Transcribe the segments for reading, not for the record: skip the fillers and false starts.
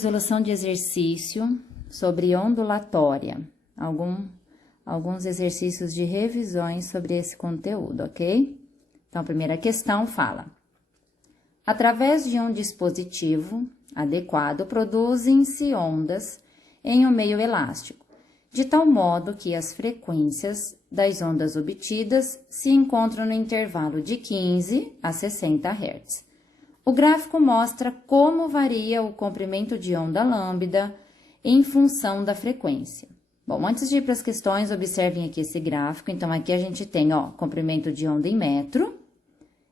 Resolução de exercício sobre ondulatória. Alguns exercícios de revisões sobre esse conteúdo, ok? Então, a primeira questão fala: através de um dispositivo adequado, produzem-se ondas em um meio elástico, de tal modo que as frequências das ondas obtidas se encontram no intervalo de 15 a 60 Hz. O gráfico mostra como varia o comprimento de onda lambda em função da frequência. Bom, antes de ir para as questões, observem aqui esse gráfico. Então, aqui a gente tem, ó, comprimento de onda em metro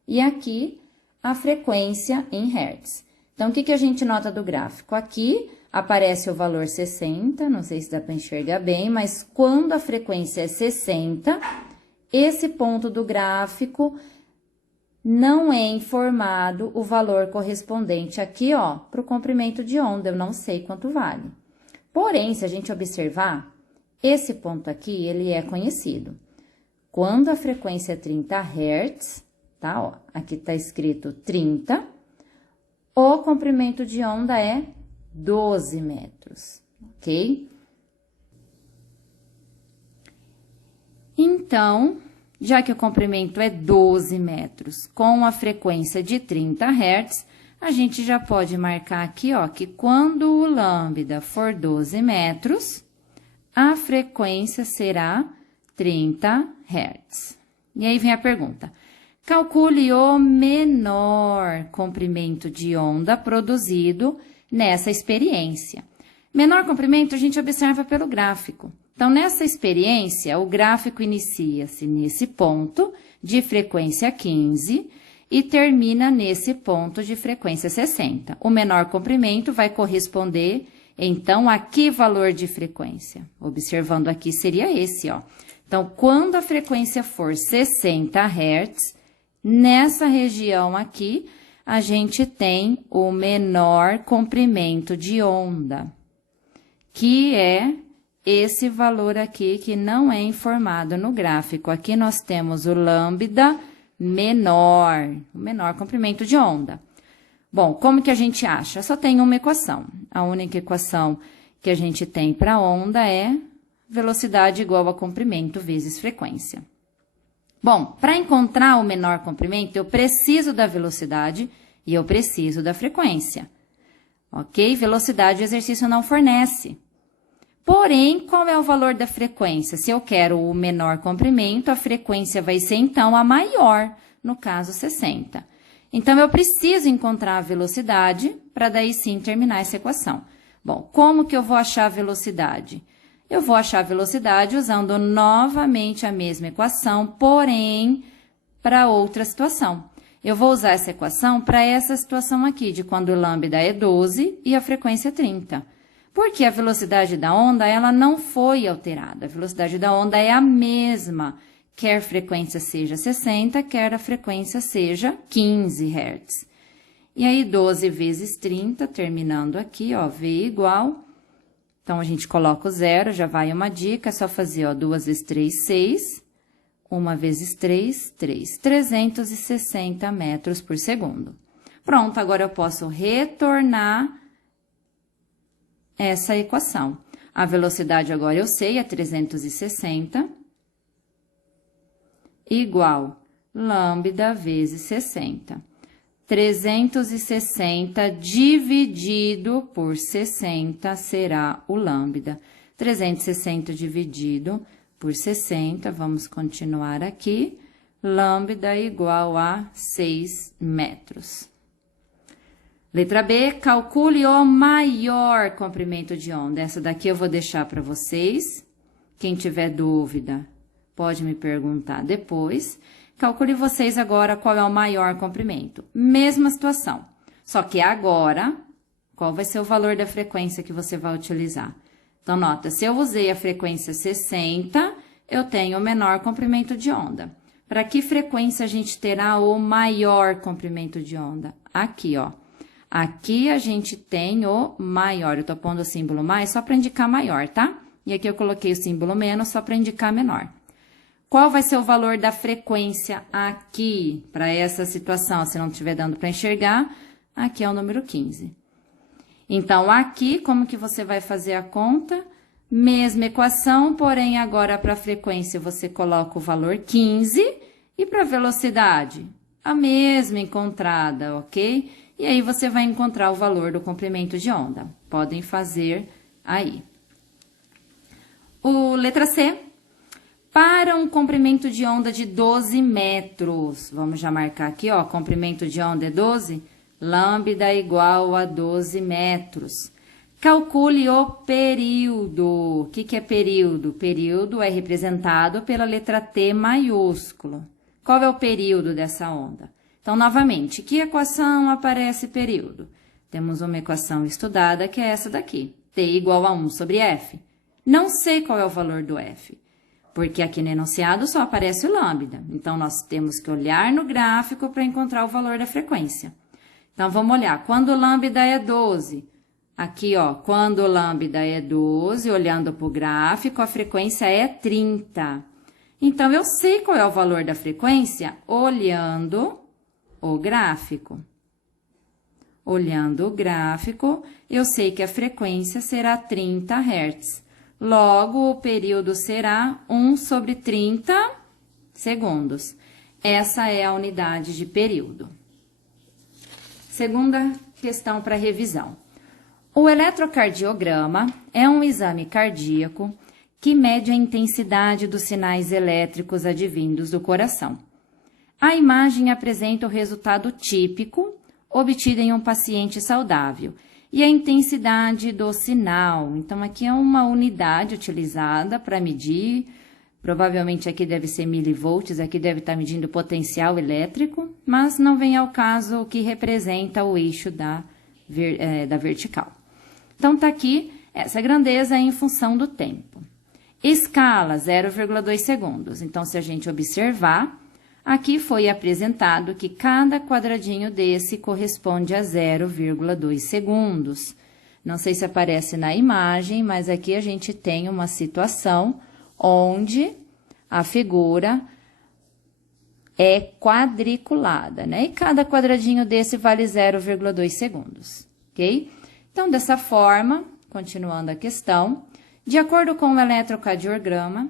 e aqui a frequência em hertz. Então, o que a gente nota do gráfico? Aqui aparece o valor 60, não sei se dá para enxergar bem, mas quando a frequência é 60, esse ponto do gráfico não é informado o valor correspondente aqui, ó, para o comprimento de onda, eu não sei quanto vale. Porém, se a gente observar, esse ponto aqui, ele é conhecido. Quando a frequência é 30 Hz, tá, ó, aqui tá escrito 30, o comprimento de onda é 12 metros, ok? Então, já que o comprimento é 12 metros com a frequência de 30 Hz, a gente já pode marcar aqui, ó, que quando o lambda for 12 metros, a frequência será 30 Hz. E aí vem a pergunta: calcule o menor comprimento de onda produzido nessa experiência. Menor comprimento a gente observa pelo gráfico. Então, nessa experiência, o gráfico inicia-se nesse ponto de frequência 15 e termina nesse ponto de frequência 60. O menor comprimento vai corresponder, então, a que valor de frequência? Observando aqui, seria esse, ó. Então, quando a frequência for 60 Hz, nessa região aqui, a gente tem o menor comprimento de onda, que é esse valor aqui que não é informado no gráfico. Aqui nós temos o lambda menor, o menor comprimento de onda. Bom, como que a gente acha? Só tem uma equação. A única equação que a gente tem para onda é velocidade igual a comprimento vezes frequência. Bom, para encontrar o menor comprimento, eu preciso da velocidade e eu preciso da frequência. Ok? Velocidade o exercício não fornece. Porém, qual é o valor da frequência? Se eu quero o menor comprimento, a frequência vai ser, então, a maior, no caso, 60. Então, eu preciso encontrar a velocidade para daí sim terminar essa equação. Bom, como que eu vou achar a velocidade? Eu vou achar a velocidade usando novamente a mesma equação, porém, para outra situação. Eu vou usar essa equação para essa situação aqui, de quando o lambda é 12 e a frequência é 30. Porque a velocidade da onda, ela não foi alterada. A velocidade da onda é a mesma, quer a frequência seja 60, quer a frequência seja 15 Hz. E aí, 12 vezes 30, terminando aqui, ó, V igual. Então, a gente coloca o zero, já vai uma dica, é só fazer, ó, 2 vezes 3, 6. 1 vezes 3, 3. 360 metros por segundo. Pronto, agora eu posso retornar essa equação. A velocidade agora eu sei, é 360, igual lambda vezes 60. 360 dividido por 60 será o lambda. 360 dividido por 60, vamos continuar aqui, lambda igual a 6 metros. Letra B, calcule o maior comprimento de onda. Essa daqui eu vou deixar para vocês. Quem tiver dúvida, pode me perguntar depois. Calcule vocês agora qual é o maior comprimento. Mesma situação, só que agora, qual vai ser o valor da frequência que você vai utilizar? Então, nota, se eu usei a frequência 60, eu tenho o menor comprimento de onda. Para que frequência a gente terá o maior comprimento de onda? Aqui, ó. Aqui a gente tem o maior. Eu tô pondo o símbolo mais só para indicar maior, tá? E aqui eu coloquei o símbolo menos só para indicar menor. Qual vai ser o valor da frequência aqui para essa situação? Se não estiver dando para enxergar, aqui é o número 15. Então, aqui, como que você vai fazer a conta? Mesma equação, porém, agora para a frequência você coloca o valor 15 e para a velocidade, a mesma encontrada, ok? E aí, você vai encontrar o valor do comprimento de onda. Podem fazer aí. Letra C. Para um comprimento de onda de 12 metros, vamos já marcar aqui, ó, comprimento de onda é 12, lambda igual a 12 metros. Calcule o período. O que é período? Período é representado pela letra T maiúsculo. Qual é o período dessa onda? Então, novamente, que equação aparece período? Temos uma equação estudada que é essa daqui. T igual a 1 sobre F. Não sei qual é o valor do F, porque aqui no enunciado só aparece o lambda. Então, nós temos que olhar no gráfico para encontrar o valor da frequência. Então, vamos olhar. Quando o lambda é 12, aqui, ó, quando o lambda é 12, olhando para o gráfico, a frequência é 30. Então, eu sei qual é o valor da frequência olhando o gráfico. Olhando o gráfico, eu sei que a frequência será 30 Hz. Logo, o período será 1 sobre 30 segundos. Essa é a unidade de período. Segunda questão para revisão. O eletrocardiograma é um exame cardíaco que mede a intensidade dos sinais elétricos advindos do coração. A imagem apresenta o resultado típico obtido em um paciente saudável e a intensidade do sinal. Então, aqui é uma unidade utilizada para medir, provavelmente aqui deve ser milivolts, aqui deve estar medindo potencial elétrico, mas não vem ao caso o que representa o eixo da vertical. Então, está aqui, essa grandeza é em função do tempo. Escala, 0,2 segundos. Então, se a gente observar, aqui foi apresentado que cada quadradinho desse corresponde a 0,2 segundos. Não sei se aparece na imagem, mas aqui a gente tem uma situação onde a figura é quadriculada, né? E cada quadradinho desse vale 0,2 segundos, ok? Então, dessa forma, continuando a questão, de acordo com o eletrocardiograma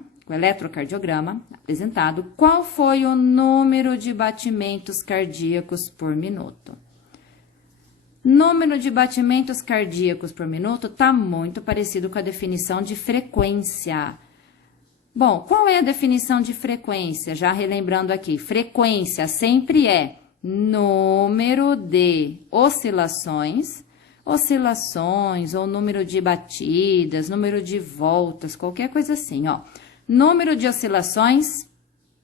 apresentado, qual foi o número de batimentos cardíacos por minuto? Número de batimentos cardíacos por minuto está muito parecido com a definição de frequência. Bom, qual é a definição de frequência? Já relembrando aqui, frequência sempre é número de oscilações ou número de batidas, número de voltas, qualquer coisa assim, ó. Número de oscilações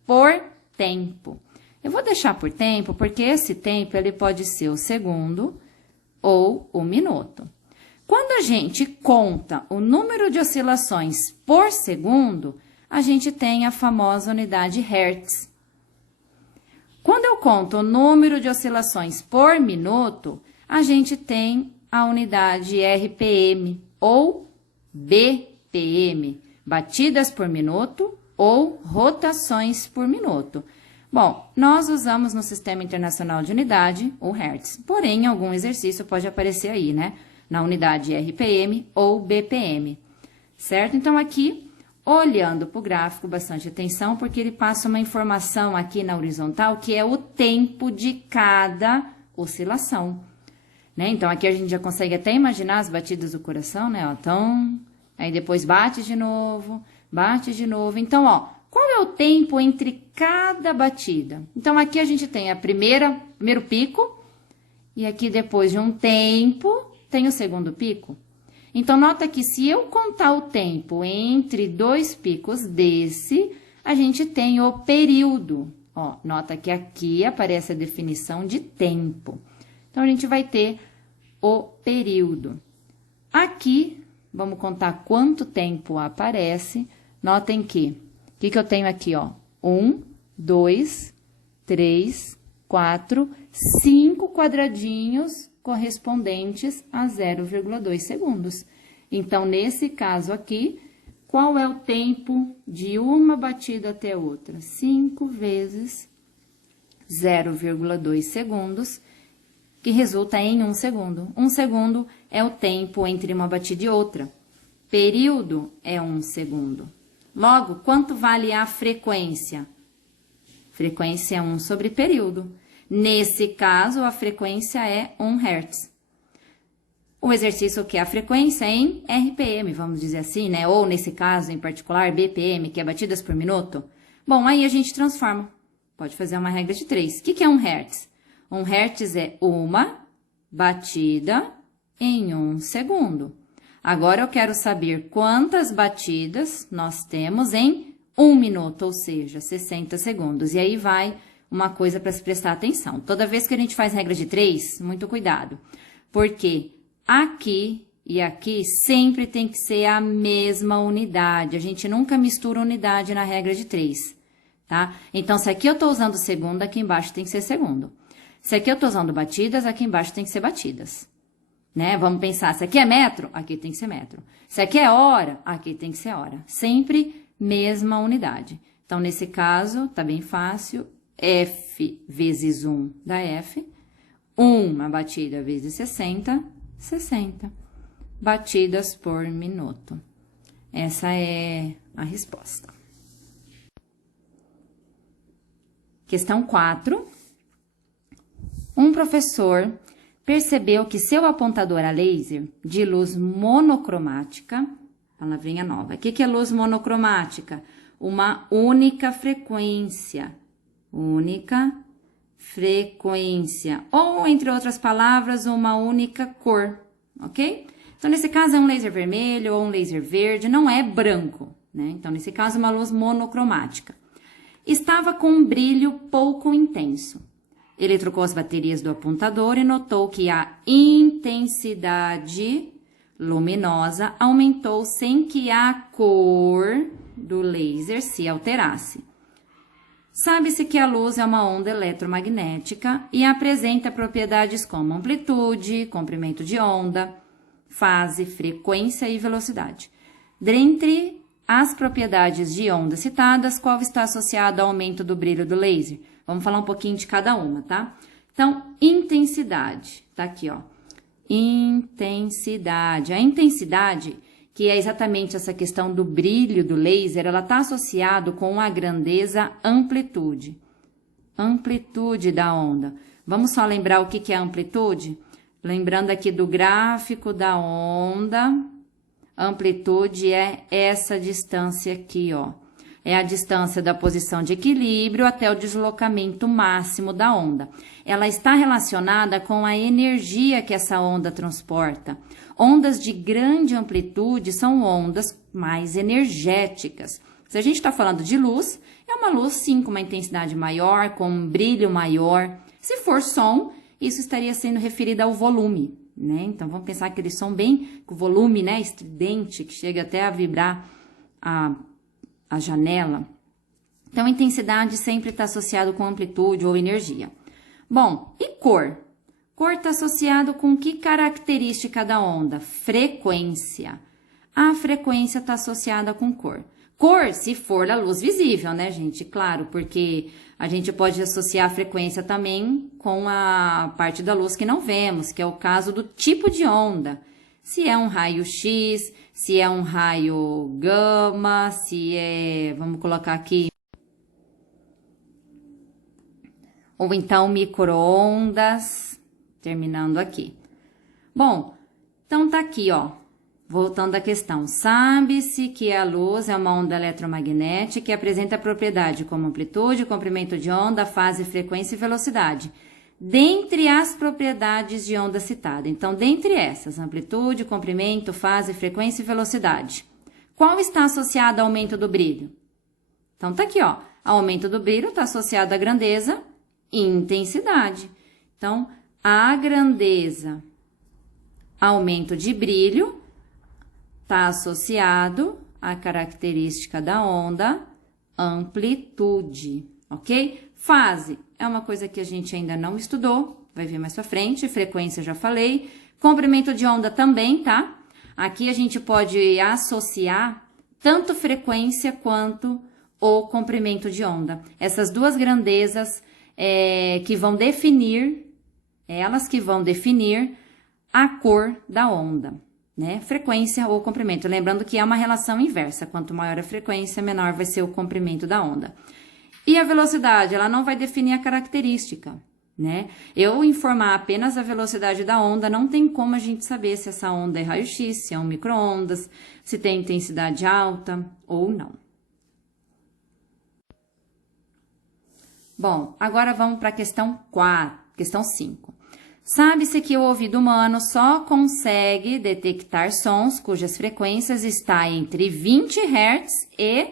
por tempo. Eu vou deixar por tempo, porque esse tempo ele pode ser o segundo ou o minuto. Quando a gente conta o número de oscilações por segundo, a gente tem a famosa unidade Hertz. Quando eu conto o número de oscilações por minuto, a gente tem a unidade RPM ou BPM, batidas por minuto ou rotações por minuto. Bom, nós usamos no Sistema Internacional de Unidade o Hertz, porém, algum exercício pode aparecer aí, né? Na unidade RPM ou BPM, certo? Então, aqui, olhando para o gráfico, bastante atenção, porque ele passa uma informação aqui na horizontal, que é o tempo de cada oscilação, né? Então, aqui a gente já consegue até imaginar as batidas do coração, né? Ó, então, aí depois bate de novo. Então, ó, qual é o tempo entre cada batida? Então, aqui a gente tem primeiro pico, e aqui depois de um tempo, tem o segundo pico. Então, nota que se eu contar o tempo entre dois picos desse, a gente tem o período. Ó, nota que aqui aparece a definição de tempo. Então, a gente vai ter o período. Aqui, vamos contar quanto tempo aparece. Notem que, o que eu tenho aqui, ó? 1, 2, 3, 4, 5 quadradinhos correspondentes a 0,2 segundos. Então, nesse caso aqui, qual é o tempo de uma batida até a outra? 5 vezes 0,2 segundos, que resulta em 1 segundo. 1 segundo é o tempo entre uma batida e outra. Período é 1 segundo. Logo, quanto vale a frequência? Frequência é 1 sobre período. Nesse caso, a frequência é 1 Hz. O exercício que é a frequência em RPM, vamos dizer assim, né? Ou nesse caso em particular, BPM, que é batidas por minuto. Bom, aí a gente transforma. Pode fazer uma regra de 3. O que é 1 Hz? 1 Hz é uma batida em 1 segundo. Agora eu quero saber quantas batidas nós temos em 1 minuto, ou seja, 60 segundos. E aí vai uma coisa para se prestar atenção. Toda vez que a gente faz regra de 3, muito cuidado. Porque aqui e aqui sempre tem que ser a mesma unidade. A gente nunca mistura unidade na regra de 3, tá? Então, se aqui eu estou usando segundo, aqui embaixo tem que ser segundo. Se aqui eu estou usando batidas, aqui embaixo tem que ser batidas. Né? Vamos pensar, se aqui é metro, aqui tem que ser metro. Se aqui é hora, aqui tem que ser hora. Sempre mesma unidade. Então, nesse caso, tá bem fácil. F vezes 1 dá F. Uma batida vezes 60, 60 batidas por minuto. Essa é a resposta. Questão 4. Um professor percebeu que seu apontador a laser de luz monocromática, palavrinha nova. O que é luz monocromática? Uma única frequência. Única frequência. Ou, entre outras palavras, uma única cor, ok? Então, nesse caso, é um laser vermelho ou um laser verde, não é branco, né? Então, nesse caso, uma luz monocromática. Estava com um brilho pouco intenso. Ele trocou as baterias do apontador e notou que a intensidade luminosa aumentou sem que a cor do laser se alterasse. Sabe-se que a luz é uma onda eletromagnética e apresenta propriedades como amplitude, comprimento de onda, fase, frequência e velocidade. Dentre as propriedades de onda citadas, qual está associado ao aumento do brilho do laser? Vamos falar um pouquinho de cada uma, tá? Então, intensidade. Tá aqui, ó. Intensidade. A intensidade, que é exatamente essa questão do brilho do laser, ela está associado com a grandeza amplitude. Amplitude da onda. Vamos só lembrar o que é amplitude? Lembrando aqui do gráfico da onda, amplitude é essa distância aqui, ó. É a distância da posição de equilíbrio até o deslocamento máximo da onda. Ela está relacionada com a energia que essa onda transporta. Ondas de grande amplitude são ondas mais energéticas. Se a gente está falando de luz, é uma luz sim com uma intensidade maior, com um brilho maior. Se for som, isso estaria sendo referido ao volume, né? Então, vamos pensar aquele som bem com volume, né, estridente, que chega até a vibrar a janela. Então, intensidade sempre está associado com amplitude ou energia. Bom, e cor? Cor está associado com que característica da onda? Frequência. A frequência está associada com cor. Cor, se for da luz visível, né, gente? Claro, porque a gente pode associar a frequência também com a parte da luz que não vemos, que é o caso do tipo de onda. Se é um raio X, se é um raio gama, se é, vamos colocar aqui, ou então micro-ondas, terminando aqui. Bom, então tá aqui, ó, voltando à questão. Sabe-se que a luz é uma onda eletromagnética que apresenta propriedade como amplitude, comprimento de onda, fase, frequência e velocidade. Dentre as propriedades de onda citada. Então, dentre essas, amplitude, comprimento, fase, frequência e velocidade. Qual está associada ao aumento do brilho? Então, tá aqui, ó. Aumento do brilho está associado à grandeza e intensidade. Então, a grandeza, aumento de brilho, está associado à característica da onda, amplitude, ok? Fase é uma coisa que a gente ainda não estudou, vai ver mais pra frente. Frequência já falei. Comprimento de onda também, tá? Aqui a gente pode associar tanto frequência quanto o comprimento de onda. Essas duas grandezas que vão definir, elas que vão definir a cor da onda, né? Frequência ou comprimento. Lembrando que é uma relação inversa. Quanto maior a frequência, menor vai ser o comprimento da onda. E a velocidade, ela não vai definir a característica, né? Eu informar apenas a velocidade da onda, não tem como a gente saber se essa onda é raio-x, se é um micro-ondas, se tem intensidade alta ou não. Bom, agora vamos para a questão 4, questão 5. Sabe-se que o ouvido humano só consegue detectar sons cujas frequências está entre 20 Hz e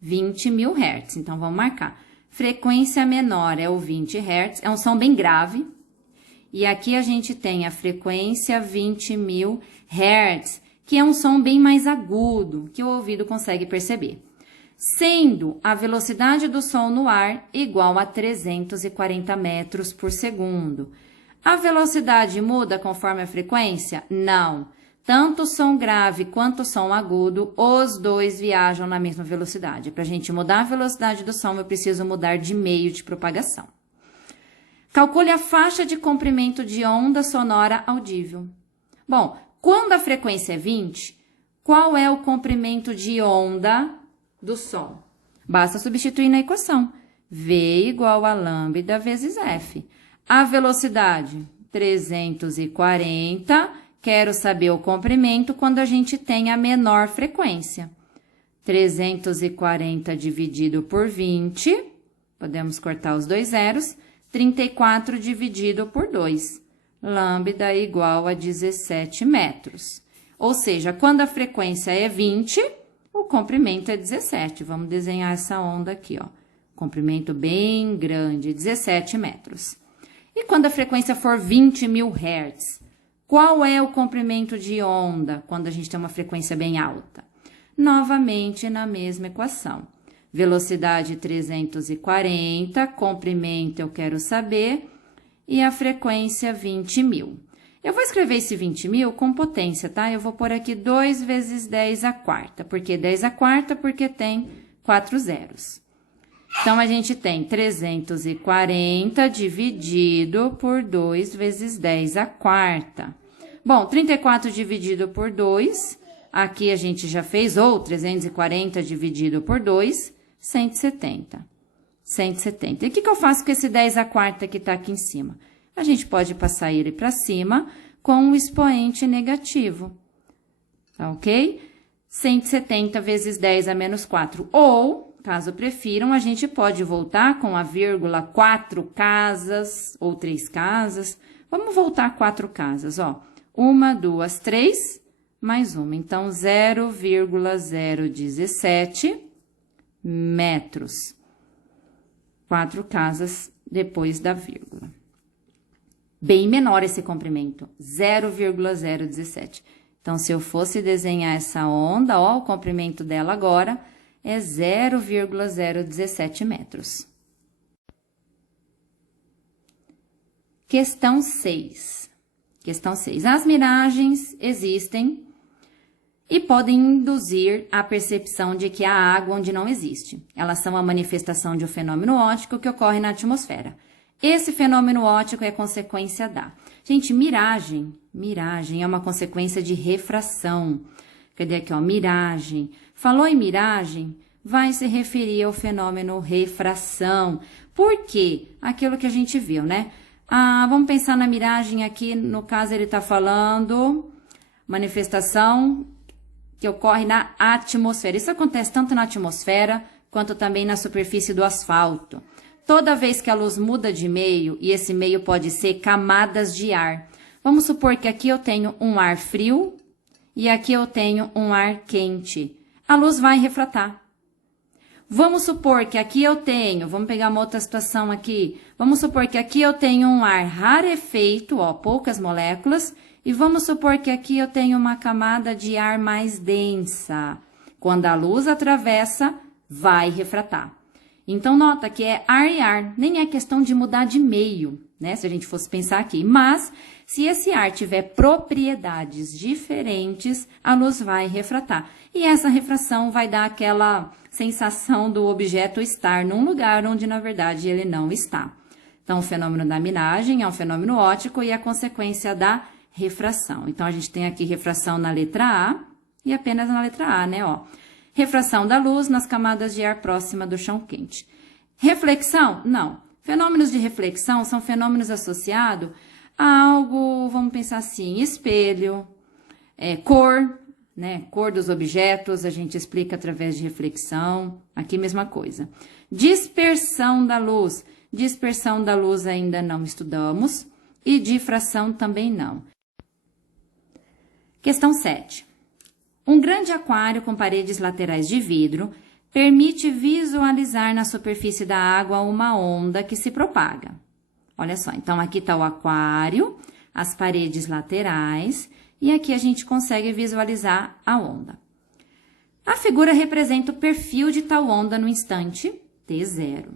20.000 Hz. Então, vamos marcar. Frequência menor é o 20 Hz, é um som bem grave. E aqui a gente tem a frequência 20.000 Hz, que é um som bem mais agudo, que o ouvido consegue perceber. Sendo a velocidade do som no ar igual a 340 metros por segundo. A velocidade muda conforme a frequência? Não. Tanto o som grave quanto o som agudo, os dois viajam na mesma velocidade. Para a gente mudar a velocidade do som, eu preciso mudar de meio de propagação. Calcule a faixa de comprimento de onda sonora audível. Bom, quando a frequência é 20, qual é o comprimento de onda do som? Basta substituir na equação. V igual a lambda vezes F. A velocidade, 340. Quero saber o comprimento quando a gente tem a menor frequência. 340 dividido por 20, podemos cortar os dois zeros, 34 dividido por 2. Lambda igual a 17 metros. Ou seja, quando a frequência é 20, o comprimento é 17. Vamos desenhar essa onda aqui, ó. Comprimento bem grande, 17 metros. E quando a frequência for 20.000 Hz, qual é o comprimento de onda quando a gente tem uma frequência bem alta? Novamente na mesma equação. Velocidade 340, comprimento eu quero saber, e a frequência 20.000. Eu vou escrever esse 20.000 com potência, tá? Eu vou pôr aqui 2 vezes 10 à quarta. Por que 10 à quarta? Porque tem 4 zeros. Então, a gente tem 340 dividido por 2 vezes 10 à quarta. Bom, 34 dividido por 2, aqui a gente já fez, ou 340 dividido por 2, 170. 170. E o que eu faço com esse 10 à quarta que está aqui em cima? A gente pode passar ele para cima com o expoente negativo. Tá ok? 170 vezes 10 a menos 4. Ou, caso prefiram, a gente pode voltar com a vírgula 4 casas ou 3 casas. Vamos voltar 4 casas, ó. 1, 2, 3, mais uma. Então, 0,017 metros. 4 casas depois da vírgula. Bem menor esse comprimento, 0,017. Então, se eu fosse desenhar essa onda, ó, o comprimento dela agora é 0,017 metros. Questão 6. Questão 6. As miragens existem e podem induzir a percepção de que há água onde não existe. Elas são a manifestação de um fenômeno óptico que ocorre na atmosfera. Esse fenômeno óptico é consequência da... Gente, miragem é uma consequência de refração. Cadê aqui, ó? Miragem. Falou em miragem, vai se referir ao fenômeno refração. Por quê? Aquilo que a gente viu, né? Vamos pensar na miragem aqui, no caso ele está falando manifestação que ocorre na atmosfera. Isso acontece tanto na atmosfera quanto também na superfície do asfalto. Toda vez que a luz muda de meio, e esse meio pode ser camadas de ar. Vamos supor que aqui eu tenho um ar frio e aqui eu tenho um ar quente. A luz vai refratar. Vamos supor que aqui eu tenho, vamos pegar uma outra situação aqui. Vamos supor que aqui eu tenho um ar rarefeito, ó, poucas moléculas. E vamos supor que aqui eu tenho uma camada de ar mais densa. Quando a luz atravessa, vai refratar. Então, nota que é ar e ar, nem é questão de mudar de meio, né? Se a gente fosse pensar aqui. Mas, se esse ar tiver propriedades diferentes, a luz vai refratar. E essa refração vai dar aquela sensação do objeto estar num lugar onde, na verdade, ele não está. Então, o fenômeno da miragem é um fenômeno óptico e a consequência da refração. Então, a gente tem aqui refração na letra A e apenas na letra A, né, ó. Refração da luz nas camadas de ar próxima do chão quente. Reflexão? Não. Fenômenos de reflexão são fenômenos associados a algo, vamos pensar assim, espelho, cor, né? Cor dos objetos, a gente explica através de reflexão. Aqui, mesma coisa. Dispersão da luz. Dispersão da luz ainda não estudamos. E difração também não. Questão 7. Um grande aquário com paredes laterais de vidro permite visualizar na superfície da água uma onda que se propaga. Olha só, então aqui está o aquário, as paredes laterais, e aqui a gente consegue visualizar a onda. A figura representa o perfil de tal onda no instante T0.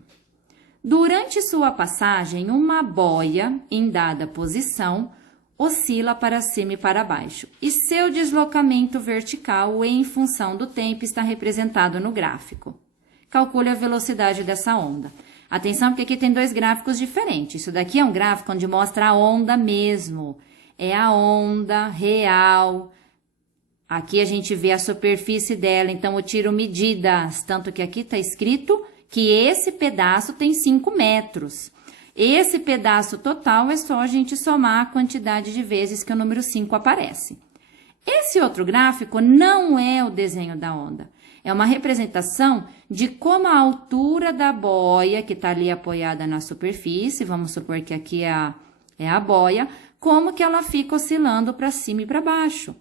Durante sua passagem, uma boia em dada posição oscila para cima e para baixo, e seu deslocamento vertical em função do tempo está representado no gráfico. Calcule a velocidade dessa onda. Atenção, porque aqui tem dois gráficos diferentes. Isso daqui é um gráfico onde mostra a onda mesmo. É a onda real. Aqui a gente vê a superfície dela, então eu tiro medidas. Tanto que aqui está escrito que esse pedaço tem 5 metros. Esse pedaço total é só a gente somar a quantidade de vezes que o número 5 aparece. Esse outro gráfico não é o desenho da onda. É uma representação de como a altura da boia, que está ali apoiada na superfície, vamos supor que aqui é a boia, como que ela fica oscilando para cima e para baixo.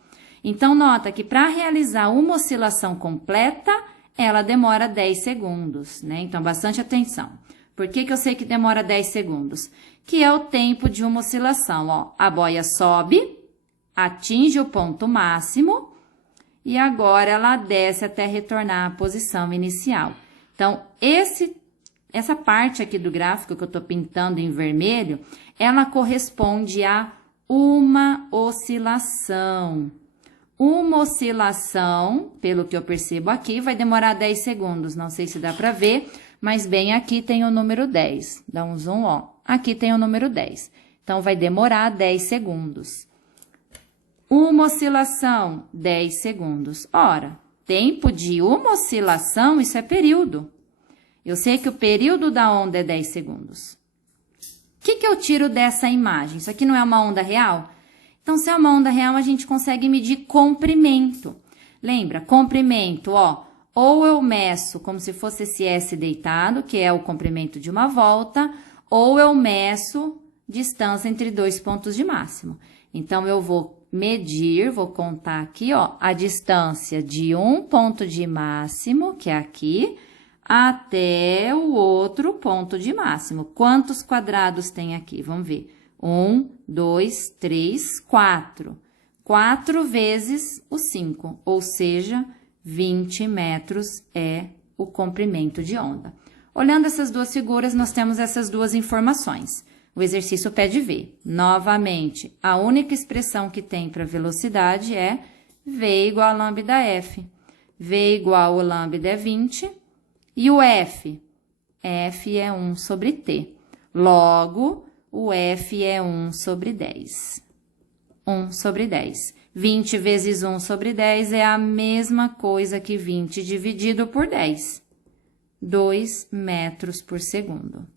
Então, nota que para realizar uma oscilação completa, ela demora 10 segundos, né? Então, bastante atenção. Por que eu sei que demora 10 segundos? Que é o tempo de uma oscilação, ó. A boia sobe, atinge o ponto máximo e agora ela desce até retornar à posição inicial. Então, essa parte aqui do gráfico que eu estou pintando em vermelho, ela corresponde a uma oscilação. Uma oscilação, pelo que eu percebo aqui, vai demorar 10 segundos. Não sei se dá para ver, mas bem aqui tem o número 10. Dá um zoom, ó. Aqui tem o número 10. Então, vai demorar 10 segundos. Uma oscilação, 10 segundos. Ora, tempo de uma oscilação, isso é período. Eu sei que o período da onda é 10 segundos. O que eu tiro dessa imagem? Isso aqui não é uma onda real? Então, se é uma onda real, a gente consegue medir comprimento. Lembra? Comprimento, ó. Ou eu meço como se fosse esse S deitado, que é o comprimento de uma volta, ou eu meço distância entre dois pontos de máximo. Então, eu vou medir, vou contar aqui, ó, a distância de um ponto de máximo, que é aqui, até o outro ponto de máximo. Quantos quadrados tem aqui? Vamos ver. 1, 2, 3, 4. 4 vezes o 5, ou seja, 20 metros é o comprimento de onda. Olhando essas duas figuras, nós temos essas duas informações. O exercício pede ver. Novamente, a única expressão que tem para velocidade é V igual a lambda F. V igual a lambda é 20 e o F? F é 1 sobre T. Logo, o F é 1 sobre 10. 1 sobre 10. 20 vezes 1 sobre 10 é a mesma coisa que 20 dividido por 10. 2 metros por segundo.